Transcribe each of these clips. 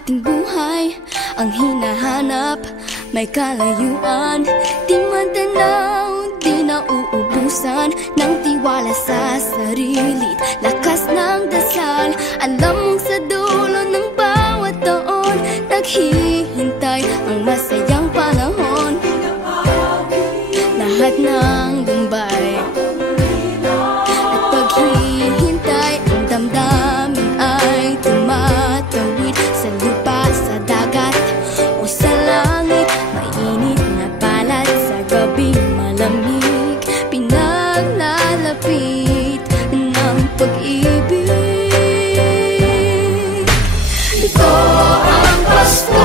ating buhay ang hinahanap, may kalayuan. Di man tanaw, di na uubusan ng tiwala sa sarili, lakas ng dasal. Alam mong sa dulo ng bawat taon, naghihintay ang masayang panahon. Lahat ng lumbay at paghihintay, ang damdamin ay tumatawid sa lupa, sa dagat o sa langit. Mainit na palad sa gabi, malamig, pinaglalapit ng pag-ibig. Ito ang Pasko,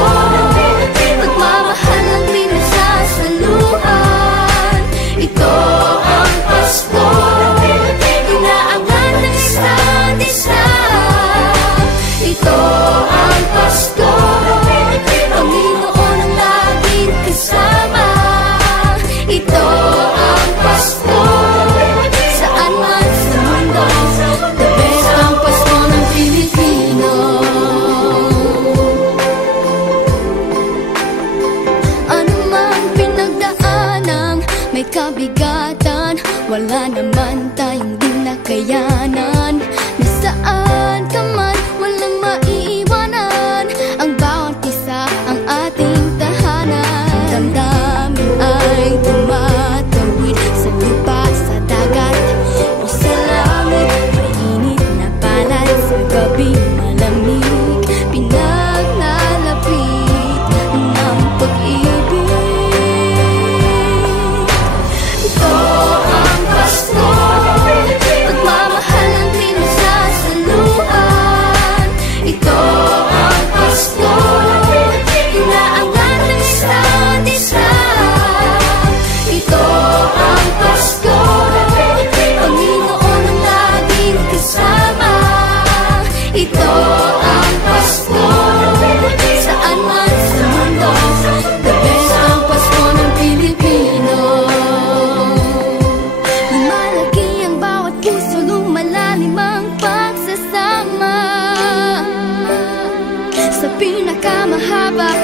pagmamahal ng pinagsasaluhan. Ito ang Pasko, inaangan ng isa't isa. Ito ang Pasko, Panginoon ang laging kasama. Ito ang Pasko, saan man sa mundo, the best ang Pasko ng Pilipino. Ano mang pinagdaanang may kabigatan, wala naman tayong di nakayanan. Nasaan ka man, walang maiiwanan, ang bawat isa ang ating tahanan. Damdamin ay tumatawid sa lupa, sa dagat o sa langit. Mainit na palad sa gabi, malamig, pinaglalapit ng pag-ibig. Ito ang Pasko, pagmamahal ng pinagsasaluhan. Ito ang Pasko, inaangan ng isa't isa. Ito ang Pasko, Panginoon ang laging kasama. Ito ang Pasko, saan man sa mundo, the best ang Pasko ng Pilipino. Lumalaki ang bawat puso, lumalalim ang pagsasama. Sa pinakamahaba,